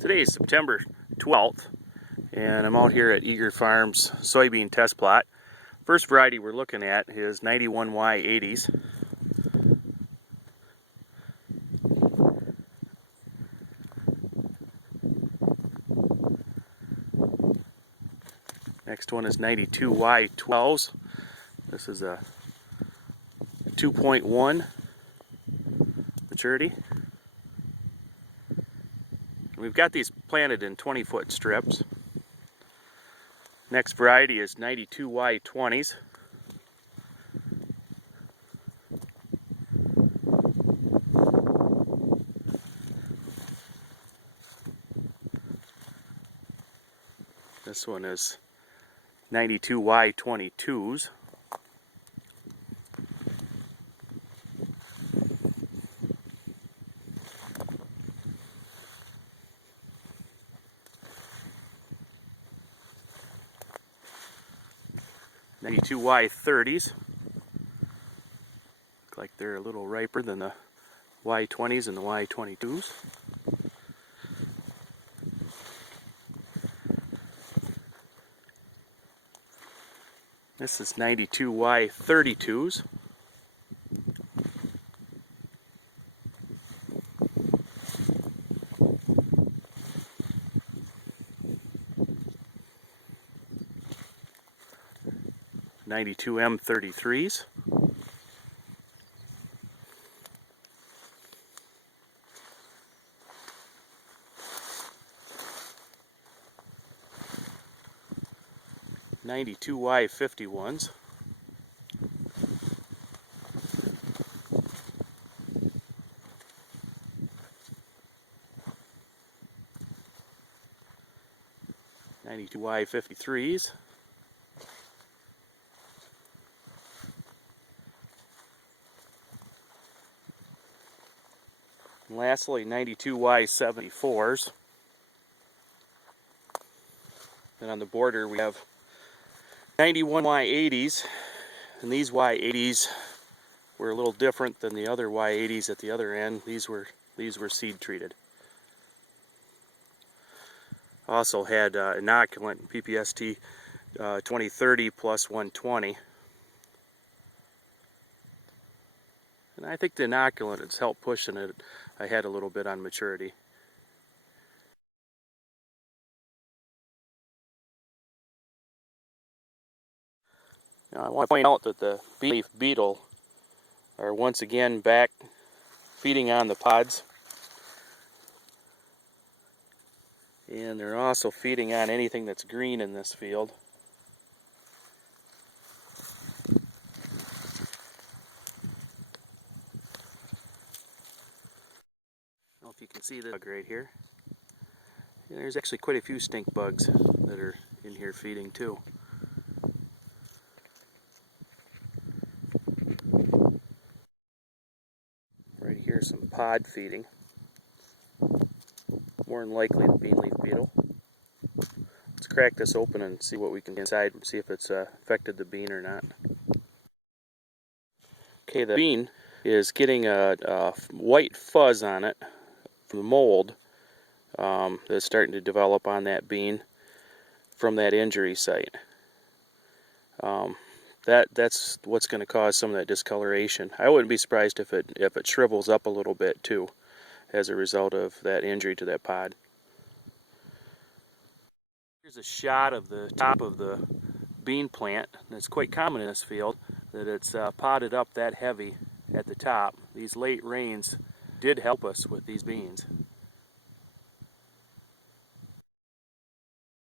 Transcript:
Today is September 12th, and I'm out here at Eager Farms soybean test plot. First variety we're looking at is 91Y80s. Next one is 92Y12s. This is a 2.1 maturity. We've got these planted in 20-foot strips. Next variety is 92Y20s. This one is 92Y22s. Y30s. Look like they're a little riper than the Y20s and the Y22s. This is 92Y32s. M33s. Y51s. Y53s. And lastly, 92Y74s. And on the border we have 91Y80s, and these Y80s were a little different than the other Y80s at the other end. These were seed treated. Also had inoculant PPST 2030 plus 120. And I think the inoculant has helped pushing it ahead a little bit on maturity. Now, I want to point out that the leaf beetle are once again back feeding on the pods. And they're also feeding on anything that's green in this field. I don't know if you can see the bug right here. And there's actually quite a few stink bugs that are in here feeding too. Right here, some pod feeding. More than likely the bean leaf beetle. Let's crack this open and see what we can get inside and see if it's affected the bean or not. Okay, the bean is getting a white fuzz on it from the mold that's starting to develop on that bean from that injury site. That's what's going to cause some of that discoloration. I wouldn't be surprised if it shrivels up a little bit too as a result of that injury to that pod. Here's a shot of the top of the bean plant. It's quite common in this field that it's potted up that heavy at the top. These late rains did help us with these beans.